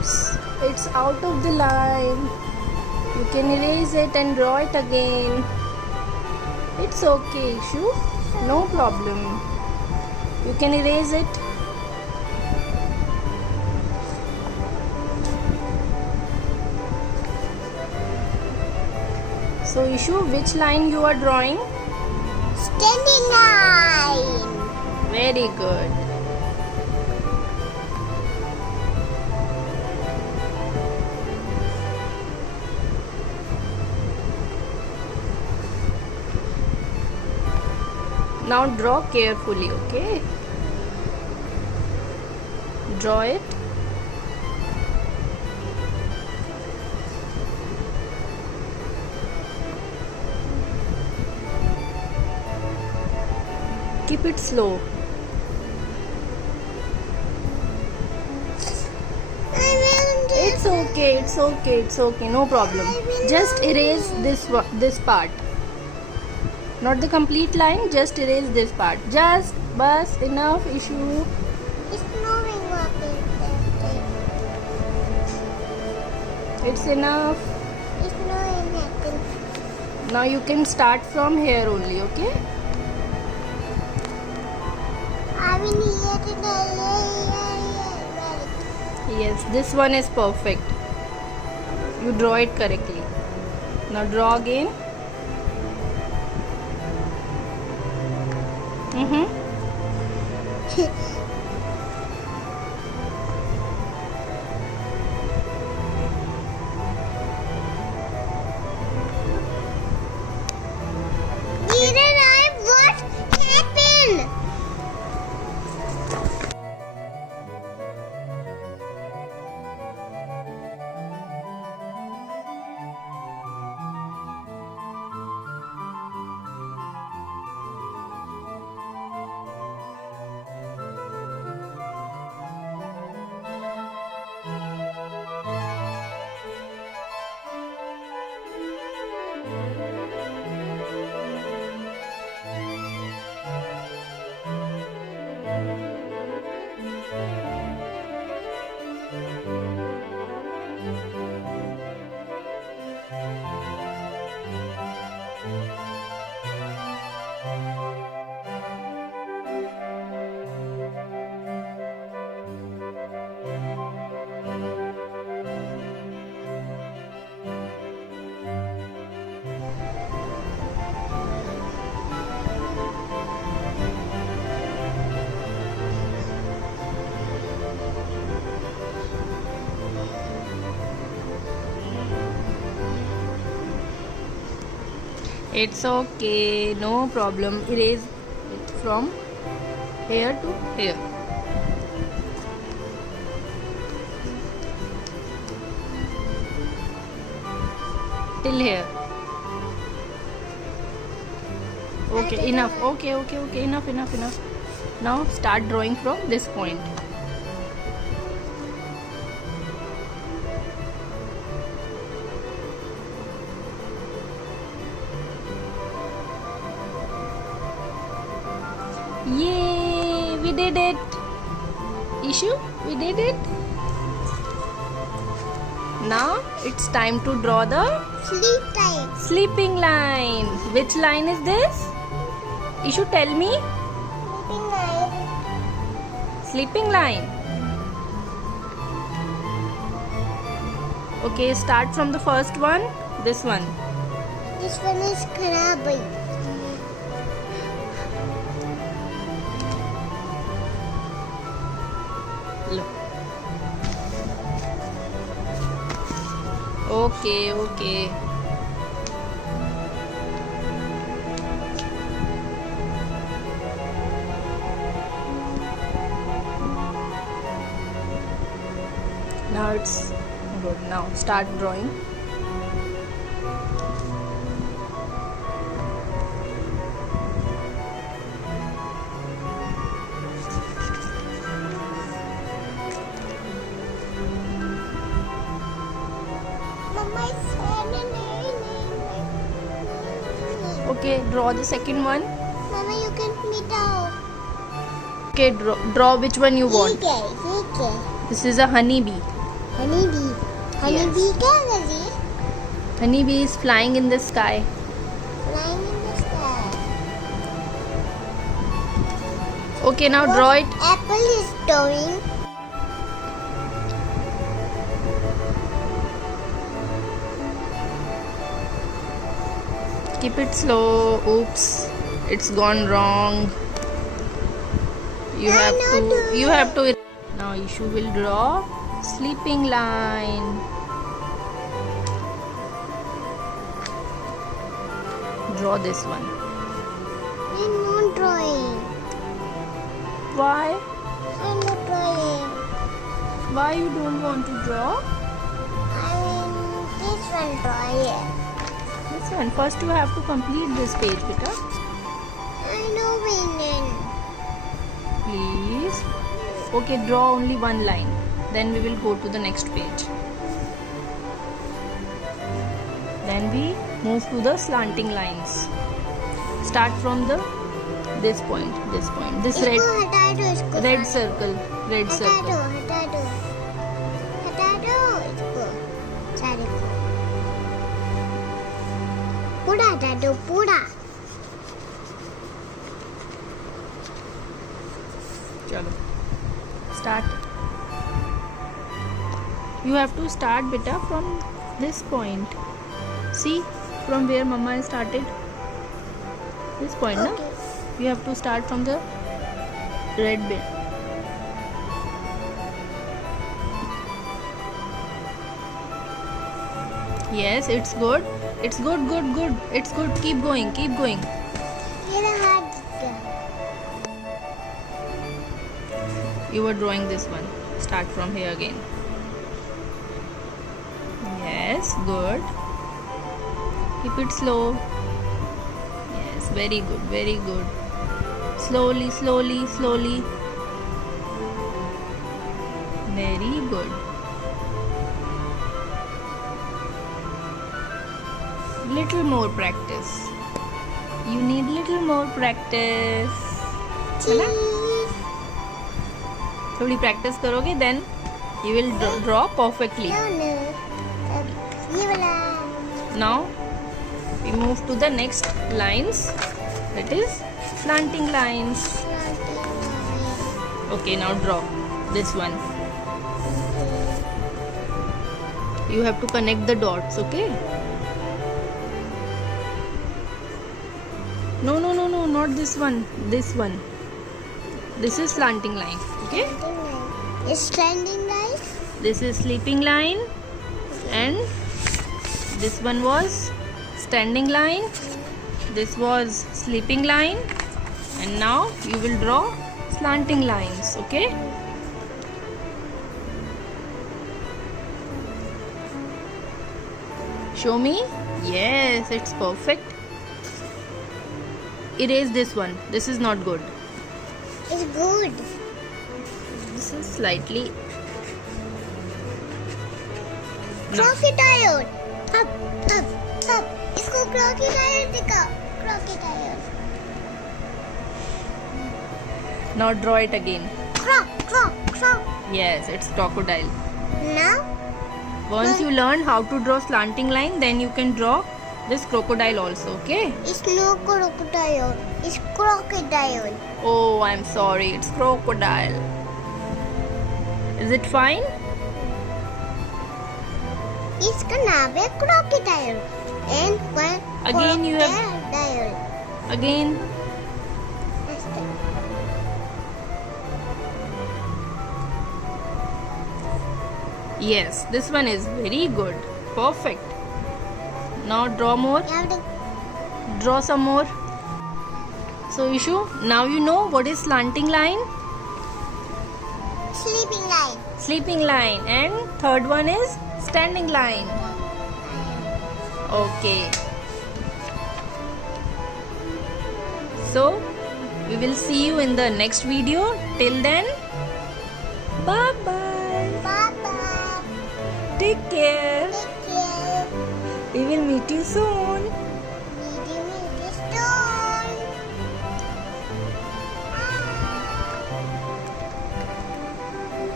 Oops, it's out of the line. You can erase it and draw it again. It's okay, Ishu. No problem. You can erase it. So Ishu, which line you are drawing? Standing line. Very good. Now draw carefully, okay? Draw it. Keep it slow. It's okay, it's okay, it's okay, no problem. Just erase this part. Not the complete line, just erase this part. Just bus enough, Ishu. It's moving up. It's enough. It's moving nothing. Now you can start from here only, okay? I will here today. Yes, this one is perfect. You draw it correctly. Now draw again. What happened? It's okay, no problem. Erase it from here to here. Till here. Okay, enough. Okay, enough. Now start drawing from this point. Yay! We did it! Ishu, we did it! Now it's time to draw the Sleep time. sleeping line. Which line is this? Ishu, tell me. Sleeping line. Sleeping line. Okay, start from the first one. This one. This one is Karabi. Look. Okay. Now it's good. Now start drawing. Mama is standing. Okay, draw the second one. Mama, you can me down. Okay, draw which one you want. Okay. This is a honeybee. Honeybee. Honeybee क्या कर रही है? Honeybee is flying in the sky. Flying in the sky. Okay, now draw it. Apple is doing. Keep it slow. Oops, it's gone wrong. You have to. Now Ishu will draw sleeping line. Draw this one. I'm not drawing. Why? I'm not drawing. Why you don't want to draw? This one drawing. This one. First you have to complete this page, beta. I'm doing it. Please. Okay, draw only one line. Then we will go to the next page. Then we move to the slanting lines. Start from this point, this इसको हटा दो, इसको red circle, red हटा circle. दो, हटा दो, हटा दो इसको, सारे को पूरा हटा दो, पूरा. Chalo. Start. You have to start beta from this point. See from where mama started. This point, Okay. na? You have to start from the red bit. Yes, it's good. It's good, good, good. It's good. Keep going, keep going. मेरा हाथ दिख गया. You were drawing this one. Start from here again. Yes, good. Keep it slow. Yes, very good, very good. Slowly, slowly, slowly. Very good. Little more practice. You need little more practice. है ना? थोड़ी practice करोगे then you will draw perfectly. No, no. ये वाला. Now we move to the next lines, that is slanting lines. Okay, now draw this one. You have to connect the dots, okay? No, no, no, no, not this one. This one. This is slanting line, okay? It's standing right. This is sleeping line, and this one was standing line. This was sleeping line, and now you will draw slanting lines, okay? Show me. Yes, it's perfect. Erase this one. This is not good. It's good. This is slightly. No. Crocodile. Up, up, up. इसको crocodile दिखाओ. Crocodile. Now draw it again. Croc, croc, croc. Yes, it's crocodile. Now, Once you learn how to draw slanting line, then you can draw this crocodile also, okay? it's no crocodile. It's crocodile. Oh, I'm sorry, it's crocodile. Is it fine? इसका नाम है crocodile. And one Again you have- crocodile. Again. Yes, this one is very good. Perfect. Now draw more. You have to Draw some more. So Ishu, now you know what is slanting line, sleeping line. sleeping line, and third one is standing line. Okay. So we will see you in the next video. Till then, bye bye. Bye-bye. Take care. Take care. We will meet you soon.